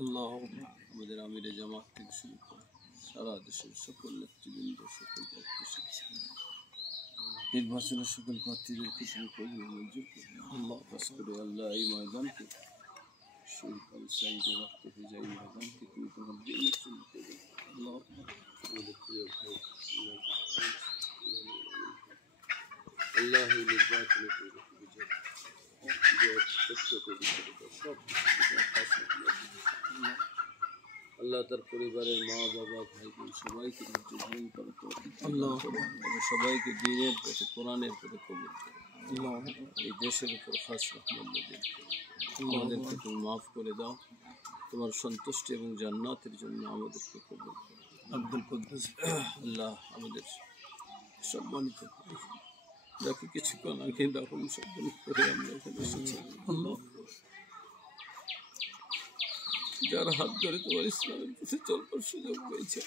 আল্লাহ আমাদের আমিরে জামাত থেকে শুরু করে সারা দেশের সকল নেতৃবৃন্দ, সকল নির্বাচনের সকল প্রার্থীদেরকে তুমি কবুল মঞ্জুর করো। আল্লাহ খাস করে আল্লাহ এই ময়দানকে শহীদ আল সাঈদের রক্ত ভেজা এই ময়দানকে তুমি তোমার জন্য শুরু করো। আল্লাহ আমাদের প্রিয় ভাই আল্লাহ এই নির্বাচনে আল্লাহ তার পরিবারের মা বাবা ভাই বোন সবাইকে ধৈর্য ধারণ করো, আল্লাহ সবাইকে দ্বীনের পথে কোরআনের পথে কবুল করো। আল্লাহ এই দেশের উপর খাস রহমত নাযিল করো। আমাদেরকে তুমি মাফ করে দাও, তোমার সন্তুষ্টি এবং জান্নাতের জন্য আমাদেরকে কবুল করো। আব্দুল কুদ্দুস আল্লাহ আমাদের সম্মানিত যাকে কিছুক্ষণ আগে দাফন সম্পন্ন করে আমরা এখানে এসেছি, আল্লাহ যার হাত ধরে তোমার ইসলামের পথে চলবার সুযোগ পেয়েছে,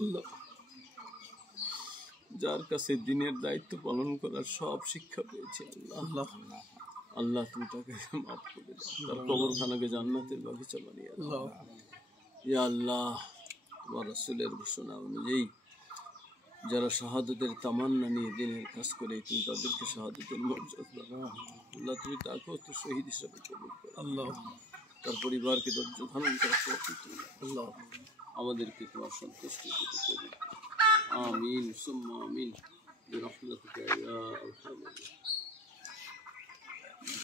আল্লাহ যার কাছে দিনের দায়িত্ব পালন করার সব শিক্ষা পেয়েছে, আল্লাহ আল্লাহ তুমি তাকে মাফ করে দাও, তার কবরখানাকে জান্নাতের বাগিচা বানিয়ে দাও। ইয়া আল্লাহ তোমার রাসূলের ঘোষণা অনুযায়ী যারা শাহাদাতের তামান্না নিয়ে দিনের কাজ করে তুমি তাদেরকে শাহাদাতের মর্যাদা দাও। আল্লাহ তুমি তাকেও তো শহীদ হিসাবে কবুল করো। আল্লাহ তার পরিবারকে ধৈর্য ধারণ করার তৌফিক দাও। আল্লাহ আমাদেরকে তোমার সন্তুষ্টি দিতে কবুল করো। আমিন সুম্মা আমিন বিরহমাতিকা ইয়া আরহামার রাহিমিন।